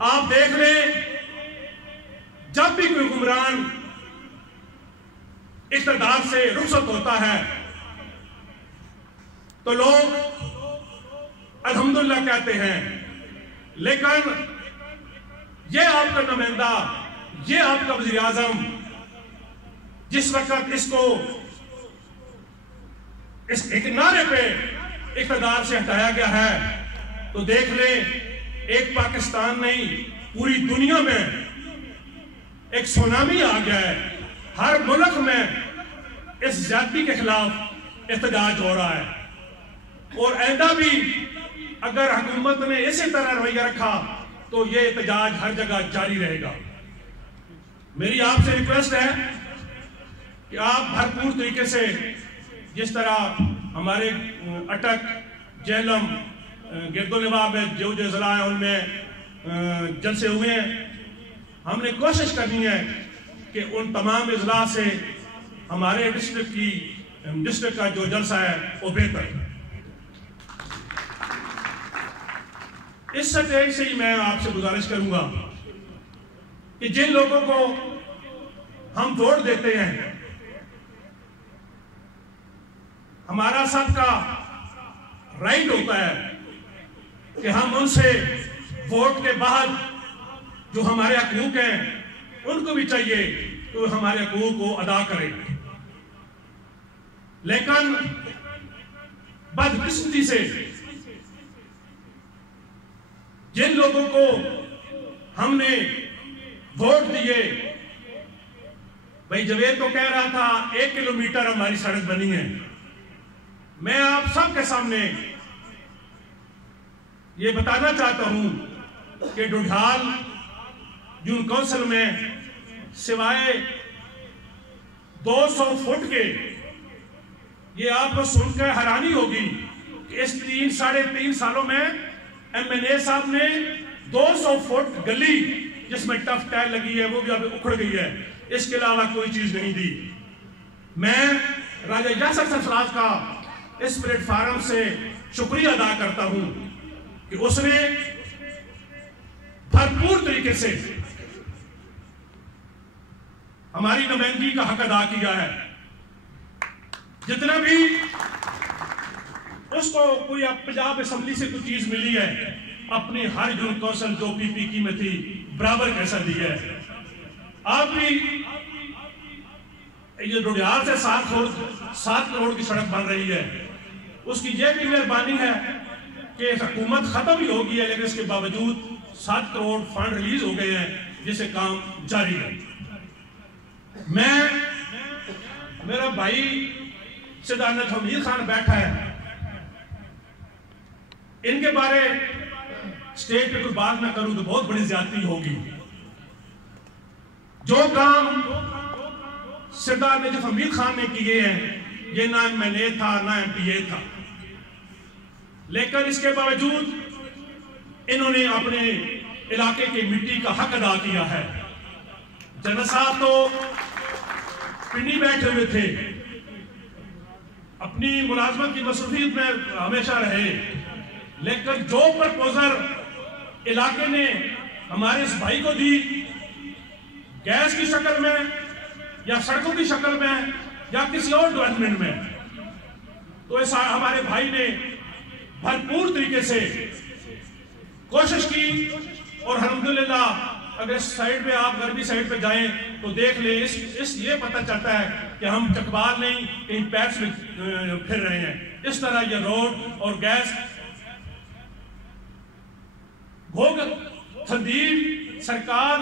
آپ دیکھ لیں جب بھی کوئی حکمران اقتدار سے رخصت ہوتا ہے تو لوگ الحمدللہ کہتے ہیں، لیکن یہ آپ کا نمائندہ، یہ آپ کا وزیر اعظم جس وقت اس کو اس ایک نعرے پہ اقتدار سے ہٹایا گیا ہے تو دیکھ لیں ایک پاکستان نہیں پوری دنیا میں ایک سونامی آ گیا ہے، ہر ملک میں اس زیادتی کے خلاف احتجاج ہو رہا ہے، اور آئندہ بھی اگر حکومت نے اسی طرح رویہ رکھا تو یہ احتجاج ہر جگہ جاری رہے گا۔ میری آپ سے ریکویسٹ ہے کہ آپ بھرپور طریقے سے جس طرح ہمارے اٹک، جہلم، گرد و نواح میں جو اضلاع ہیں ان میں جلسے ہوئے ہیں، ہم نے کوشش کرنی ہے کہ ان تمام اضلاع سے ہمارے ڈسٹرکٹ کا جو جلسہ ہے وہ بہتر ہے۔ اس سطح سے ہی میں آپ سے گزارش کروں گا کہ جن لوگوں کو ہم ووٹ دیتے ہیں، ہمارا سب کا رائٹ ہوتا ہے کہ ہم ان سے ووٹ کے بعد جو ہمارے حقوق ہیں ان کو بھی چاہیے کہ وہ ہمارے حقوق کو ادا کریں، لیکن بدقسمتی سے جن لوگوں کو ہم نے ووٹ دیے، بھائی جوید تو کہہ رہا تھا 1 کلومیٹر ہماری سڑک بنی ہے، میں آپ سب کے سامنے یہ بتانا چاہتا ہوں کہ ڈوڈھال یونین کونسل میں سوائے 200 فٹ کے، یہ آپ کو سن کر حیرانی ہوگی کہ اس 3.5 سالوں میں ایم این اے صاحب نے 200 فٹ گلی جس میں ٹف ٹائل لگی ہے وہ بھی اب اکھڑ گئی ہے، اس کے علاوہ کوئی چیز نہیں دی۔ میں راجہ یاسر سرفراز کا اس پلیٹ فارم سے شکریہ ادا کرتا ہوں کہ اس نے بھرپور طریقے سے ہماری نمائندگی کا حق ادا کیا ہے۔ جتنا بھی اس کو کوئی پنجاب اسمبلی سے کوئی چیز ملی ہے، اپنی ہر یونین کونسل جو پی پی کی میں تھی برابر کیسا دی ہے۔ آپ بھی یہ ڈوڈیال سے 7 کروڑ کی سڑک بن رہی ہے، اس کی یہ بھی مہربانی ہے کہ حکومت ختم ہی ہو گئی ہے لیکن اس کے باوجود 7 کروڑ فنڈ ریلیز ہو گئے ہیں جس سے کام جاری ہے۔ میرا بھائی سیدانت حمید خان بیٹھا ہے، ان کے بارے اسٹیج پہ کوئی بات نہ کروں تو بہت بڑی زیادتی ہوگی۔ جو کام سردار نجف حمید خان نے کیے ہیں یہ نہ ایم این اے تھا نہ ایم پی اے تھا، لیکن اس کے باوجود انہوں نے اپنے علاقے کی مٹی کا حق ادا کیا ہے۔ جنرل صاحب تو پنڈی بیٹھے ہوئے تھے، اپنی ملازمت کی مصروفیت میں ہمیشہ رہے، لیکن جو پرپوزر علاقے نے ہمارے اس بھائی کو دی گیس کی شکل میں یا سڑکوں کی شکل میں یا کسی اور ڈیولپمنٹ میں، تو ایسا ہمارے بھائی نے بھرپور طریقے سے کوشش کی، اور الحمدللہ اگر اس سائیڈ پہ آپ غربی سائیڈ پہ جائیں تو دیکھ لیں اس یہ پتہ چلتا ہے کہ ہم چکبار نہیں کہیں پیرس میں پھر رہے ہیں۔ اس طرح یہ روڈ اور گیس گھوگ تھندیر سرکار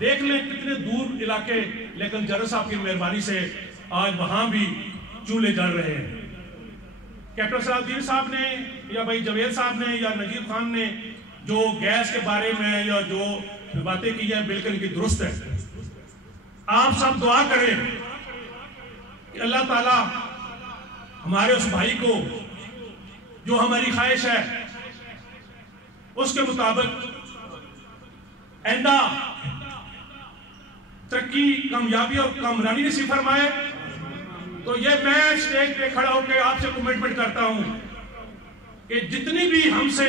دیکھ لیں کتنے دور علاقے، لیکن جنرل صاحب کی مہربانی سے آج وہاں بھی چولہے جل رہے ہیں۔ کیپٹن صلاح الدین صاحب نے یا بھائی جوید صاحب نے یا نجیب خان نے جو گیس کے بارے میں یا جو باتیں کی ہیں بالکل ان کی درست ہے۔ آپ سب دعا کریں کہ اللہ تعالیٰ ہمارے اس بھائی کو جو ہماری خواہش ہے اس کے مطابق آئندہ ترقی، کامیابی اور کامرانی نصیب فرمائے۔ تو یہ میں اسٹیج پہ کھڑا ہو کے آپ سے کمٹمنٹ کرتا ہوں کہ جتنی بھی ہم سے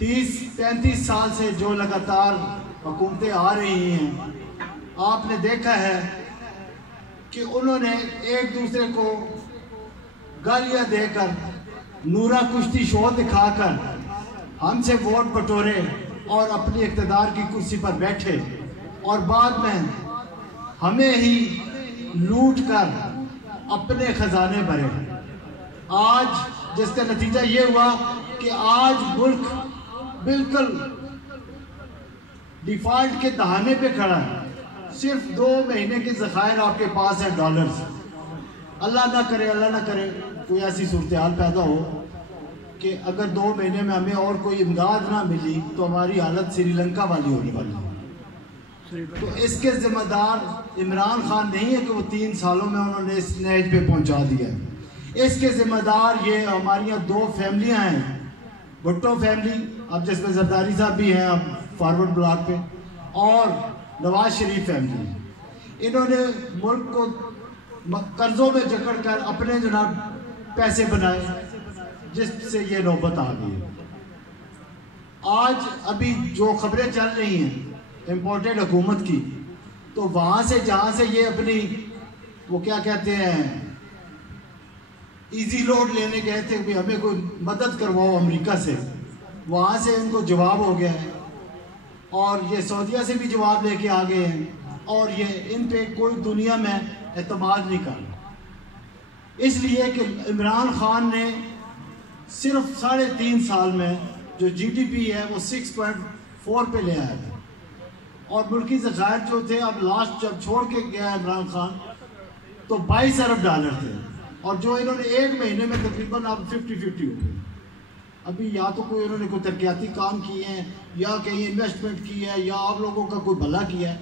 30-35 سال سے جو لگاتار حکومتیں آ رہی ہیں، آپ نے دیکھا ہے کہ انہوں نے ایک دوسرے کو گالیاں دے کر، نورا کشتی شو دکھا کر ہم سے ووٹ بٹورے اور اپنی اقتدار کی کرسی پر بیٹھے، اور بعد میں ہمیں ہی لوٹ کر اپنے خزانے بھرے۔ آج جس کا نتیجہ یہ ہوا کہ آج ملک بالکل ڈیفالٹ کے دہانے پہ کھڑا ہے۔ صرف 2 مہینے کے ذخائر آپ کے پاس ہیں ڈالرز۔ اللہ نہ کرے کوئی ایسی صورتحال پیدا ہو کہ اگر 2 مہینے میں ہمیں اور کوئی امداد نہ ملی تو ہماری حالت سری لنکا والی ہونے والی ہے۔ تو اس کے ذمہ دار عمران خان نہیں ہے کہ وہ 3 سالوں میں انہوں نے اس نیج پہ پہنچا دیا ہے۔ اس کے ذمہ دار یہ ہماری 2 فیملیاں ہیں، بھٹو فیملی، اب جس میں زرداری صاحب بھی ہیں اب فارورڈ بلاک پہ، اور نواز شریف فیملی۔ انہوں نے ملک کو قرضوں میں جکڑ کر اپنے جناب پیسے بنائے، جس سے یہ نوبت آ گئی۔ آج ابھی جو خبریں چل رہی ہیں امپورٹڈ حکومت کی، تو وہاں سے جہاں سے یہ اپنی وہ کیا کہتے ہیں ایزی لوڈ لینے گئے تھے کہ ہمیں کوئی مدد کرواؤ امریکہ سے، وہاں سے ان کو جواب ہو گیا ہے، اور یہ سعودیہ سے بھی جواب لے کے آ گئے ہیں، اور یہ ان پہ کوئی دنیا میں اعتماد نہیں کر رہا۔ اس لیے کہ عمران خان نے صرف 3.5 سال میں جو جی ڈی پی ہے وہ 6.4 پہ لے آیا تھا، اور ملکی ذخائر جو تھے اب لاسٹ جب چھوڑ کے گیا عمران خان تو 22 ارب ڈالر تھے، اور جو انہوں نے 1 مہینے میں تقریباً اب 50-50 ہو گئے۔ ابھی یا تو کوئی انہوں نے کوئی ترقیاتی کام کیے ہیں، یا کہیں انویسٹمنٹ کی ہے، یا آپ لوگوں کا کوئی بھلا کیا ہے۔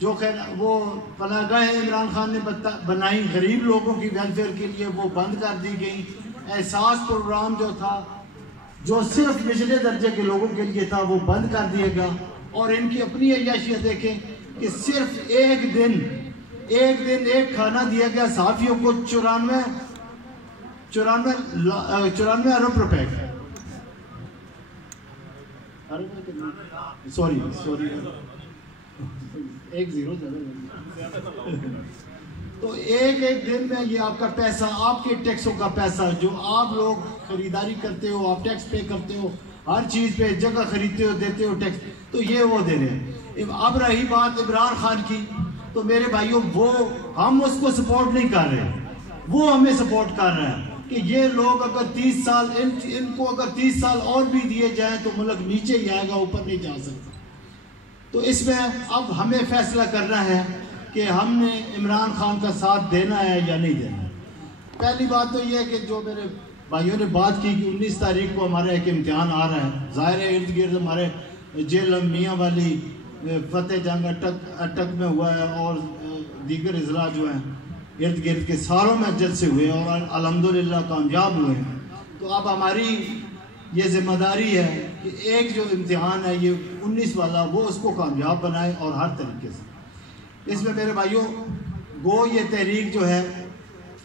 جو خیر وہ پناہ گاہیں عمران خان نے بنائی غریب لوگوں کی ویلفیئر کے لیے، وہ بند کر دی گئی۔ احساس پروگرام جو تھا، جو صرف نچلے درجے کے لوگوں کے لیے تھا، وہ بند کر دیا گیا۔ اور ان کی اپنی عیاشیاں دیکھیں کہ صرف ایک دن ایک کھانا دیا گیا صحافیوں کو 94 ارب روپے کا۔ سوری 1 0 تو ایک دن میں یہ آپ کا پیسہ، آپ کے ٹیکسوں کا پیسہ جو آپ لوگ خریداری کرتے ہو، آپ ٹیکس پے کرتے ہو، ہر چیز پہ جگہ خریدتے ہو، دیتے ہو ٹیکس، تو یہ وہ دے رہے ہیں۔ اب رہی بات عمران خان کی، تو میرے بھائیوں ہم اس کو سپورٹ نہیں کر رہے، وہ ہمیں سپورٹ کر رہے ہیں کہ یہ لوگ اگر 30 سال ان کو اگر 30 سال اور بھی دیے جائیں تو ملک نیچے ہی آئے گا، اوپر نہیں جا سکتا۔ تو اس میں اب ہمیں فیصلہ کرنا ہے کہ ہم نے عمران خان کا ساتھ دینا ہے یا نہیں دینا۔ پہلی بات تو یہ ہے کہ جو میرے بھائیوں نے بات کی کہ 19 تاریخ کو ہمارا ایک امتحان آ رہا ہے، ظاہر ہے ارد گرد ہمارے جیل میاں والی فتح جنگ اٹک میں ہوا ہے، اور دیگر اضلاع جو ہیں ارد گرد کے ساروں میں جلسے ہوئے ہیں، اور الحمدللہ کامیاب ہوئے ہیں۔ تو اب ہماری یہ ذمہ داری ہے کہ ایک جو امتحان ہے یہ 19 والا، وہ اس کو کامیاب بنائے، اور ہر طریقے سے۔ اس میں میرے بھائیوں یہ تحریک جو ہے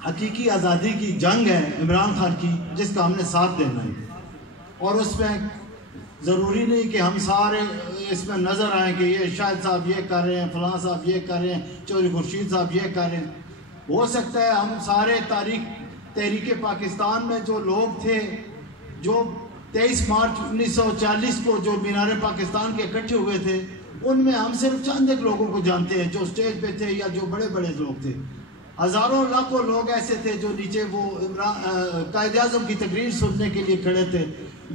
حقیقی آزادی کی جنگ ہے عمران خان کی، جس کا ہم نے ساتھ دینا ہے، اور اس میں ضروری نہیں کہ ہم سارے اس میں نظر آئیں کہ یہ شاہد صاحب یہ کر رہے ہیں، فلاں صاحب یہ کر رہے ہیں، چودھری خورشید صاحب یہ کر رہے ہیں۔ ہو سکتا ہے ہم سارے تحریک پاکستان میں جو لوگ تھے، جو 23 مارچ 1940 کو جو مینار پاکستان کے اکٹھے ہوئے تھے، ان میں ہم صرف چند ایک لوگوں کو جانتے ہیں جو اسٹیج پہ تھے یا جو بڑے بڑے لوگ تھے۔ ہزاروں لاکھوں لوگ ایسے تھے جو نیچے وہ قائد اعظم کی تقریر سننے کے لیے کھڑے تھے،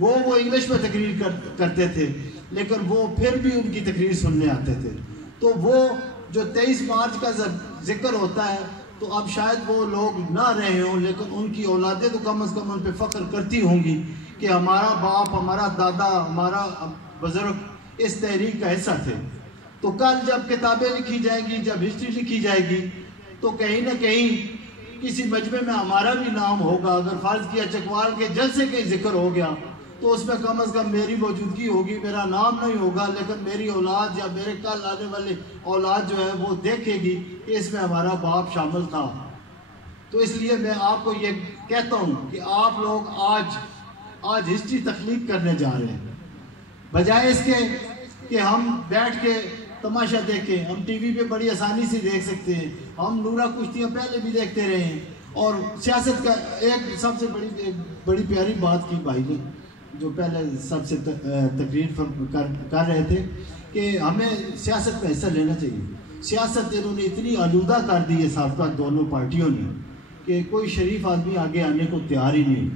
وہ انگلش میں تقریر کرتے تھے، لیکن وہ پھر بھی ان کی تقریر سننے آتے تھے۔ تو وہ جو 23 مارچ کا ذکر ہوتا ہے، تو اب شاید وہ لوگ نہ رہے ہوں، لیکن ان کی اولادیں تو کم از کم ان پہ فخر کرتی ہوں گی کہ ہمارا باپ، ہمارا دادا، ہمارا بزرگ اس تحریک کا حصہ تھے۔ تو کل جب کتابیں لکھی جائیں گی، جب ہسٹری لکھی جائے گی، تو کہیں نہ کہیں کسی مجمع میں ہمارا بھی نام ہوگا۔ اگر فرض کیا چکوال کے جلسے کے ذکر ہو گیا تو اس میں کم از کم میری موجودگی ہوگی، میرا نام نہیں ہوگا، لیکن میری اولاد یا میرے کل آنے والی اولاد جو ہے وہ دیکھے گی کہ اس میں ہمارا باپ شامل تھا۔ تو اس لیے میں آپ کو یہ کہتا ہوں کہ آپ لوگ آج ہسٹری تخلیق کرنے جا رہے ہیں، بجائے اس کے کہ ہم بیٹھ کے تماشا دیکھیں. ہم ٹی وی پہ بڑی آسانی سے دیکھ سکتے ہیں. ہم نورا کشتیاں پہلے بھی دیکھتے رہے ہیں. اور سیاست کا ایک سب سے بڑی پیاری بات کی بھائی نے جو پہلے سب سے تقریر کر رہے تھے کہ ہمیں سیاست کا حصہ لینا چاہیے. سیاست انہوں نے اتنی آلودہ کر دی ہے سابقہ دونوں پارٹیوں نے کہ کوئی شریف آدمی آگے آنے کو تیار ہی نہیں.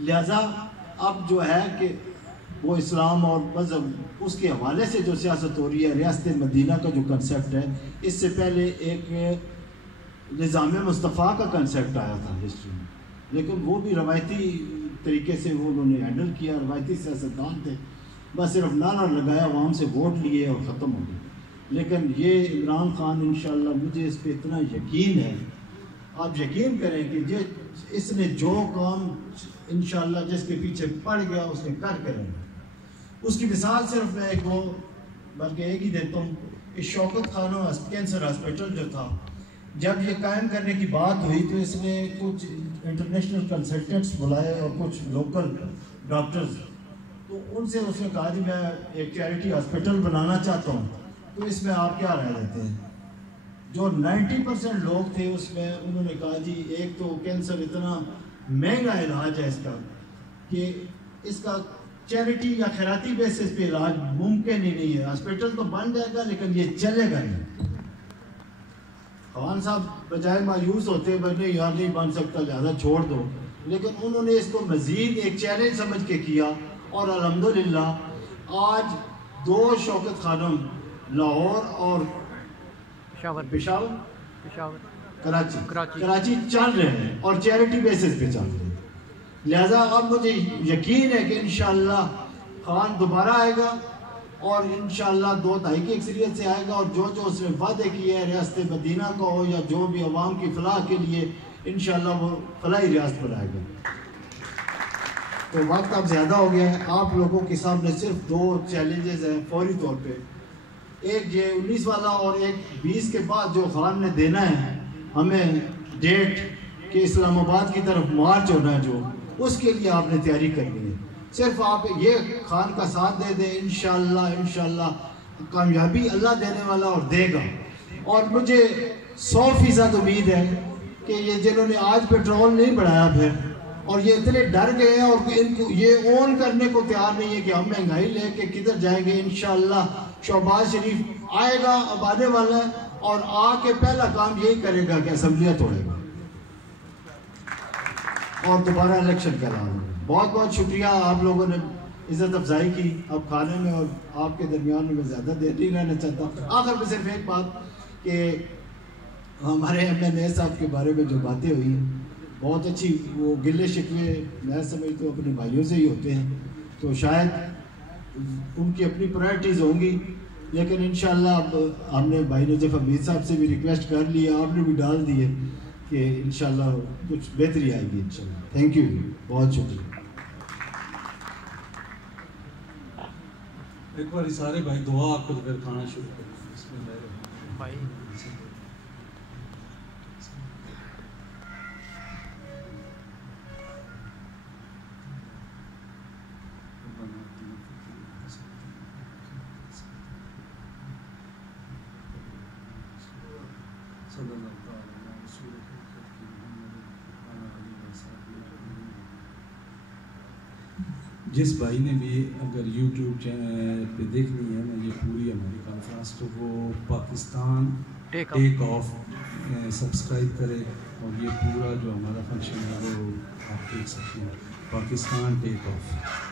لہذا اب جو ہے کہ وہ اسلام اور مذہب اس کے حوالے سے جو سیاست ہو رہی ہے, ریاست مدینہ کا جو کنسیپٹ ہے, اس سے پہلے ایک نظام مصطفیٰ کا کنسیپٹ آیا تھا ہسٹری میں, لیکن وہ بھی روایتی طریقے سے وہ انہوں نے ہینڈل کیا. روایتی سیاستدان تھے, بس صرف نعرہ لگایا, عوام سے ووٹ لیے اور ختم ہو گئے. لیکن یہ عمران خان انشاءاللہ مجھے اس پہ اتنا یقین ہے, آپ یقین کریں کہ اس نے جو کام انشاءاللہ جس کے پیچھے پڑ گیا اس نے کر رہے ہیں. اس کی مثال صرف میں بلکہ ایک ہی دیتا ہوں کہ شوکت خانم کینسر ہاسپٹل جو تھا, جب یہ قائم کرنے کی بات ہوئی تو اس نے کچھ انٹرنیشنل کنسلٹنٹس بلائے اور کچھ لوکل ڈاکٹرز, تو ان سے اس نے کہا کہ میں ایک چیریٹی ہاسپٹل بنانا چاہتا ہوں, تو اس میں آپ کیا رائے دیتے ہیں؟ جو 90% لوگ تھے اس میں انہوں نے کہا جی ایک تو کینسر اتنا مہنگا علاج ہے اس کا کہ اس کا چیریٹی یا خیراتی بیسس پہ علاج ممکن ہی نہیں ہے. ہاسپٹل تو بن جائے گا لیکن یہ چلے گا نہیں. خان صاحب بجائے مایوس ہوتے بنے یار نہیں بن سکتا لہذا چھوڑ دو, لیکن انہوں نے اس کو مزید ایک چیلنج سمجھ کے کیا, اور الحمدللہ آج 2 شوکت خانم لاہور اور پشاور کراچی چل رہے ہیں اور چیریٹی بیسس پہ چل رہے ہیں. لہذا اب مجھے یقین ہے کہ انشاءاللہ خان دوبارہ آئے گا اور انشاءاللہ 2-2.5 کی اکثریت سے آئے گا, اور جو اس نے وعدے کیے ہیں ریاست مدینہ کا ہو یا جو بھی عوام کی فلاح کے لیے انشاءاللہ وہ فلاحی ریاست بنائے گا. تو وقت اب زیادہ ہو گیا ہے. آپ لوگوں کے سامنے صرف 2 چیلنجز ہیں فوری طور پہ, ایک یہ 19 والا اور ایک 20 کے بعد جو خان نے دینا ہے ہمیں ڈیٹ کہ اسلام آباد کی طرف مارچ ہونا ہے, جو اس کے لیے آپ نے تیاری کرنی ہے. صرف آپ یہ خان کا ساتھ دے دیں, انشاءاللہ کامیابی اللہ دینے والا اور دے گا. اور مجھے 100% امید ہے کہ یہ جنہوں نے آج پیٹرول نہیں بڑھایا پھر, اور یہ اتنے ڈر گئے ہیں اور ان کو یہ اون کرنے کو تیار نہیں ہے کہ ہم مہنگائی لے کے کدھر جائیں گے. انشاءاللہ شہباز شریف آئے گا, اب آنے والا ہے, اور آ کے پہلا کام یہی کرے گا کہ اسمبلیاں توڑے گا اور دوبارہ الیکشن کرا. بہت بہت شکریہ, آپ لوگوں نے عزت افزائی کی. اب کھانے میں اور آپ کے درمیان میں زیادہ دیر نہیں رہنا چاہتا. آخر میں صرف ایک بات کہ ہمارے MNA صاحب کے بارے میں جو باتیں ہوئی ہیں بہت اچھی, وہ گلے شکوے میں سمجھتا ہوں اپنے بھائیوں سے ہی ہوتے ہیں, تو شاید ان کی اپنی پرائرٹیز ہوں گی, لیکن انشاءاللہ اب ہم نے بھائی نجف حمید صاحب سے بھی ریکویسٹ کر لی ہے, آپ نے بھی ڈال دی ہے کہ انشاءاللہ کچھ بہتری آئے گی انشاءاللہ. تھینک یو, بہت شکریہ. ایک بار سارے بھائی دعا آپ کو پھر کھانا شروع کریں. بسم اللہ الرحمن الرحیم. جس بھائی نے بھی اگر یوٹیوب چینل پہ دیکھنی ہے نا یہ پوری ہماری کانفرنس, تو وہ پاکستان ٹیک آف سبسکرائب کرے, اور یہ پورا جو ہمارا فنکشن ہے وہ آپ دیکھ سکتے ہیں. پاکستان ٹیک آف.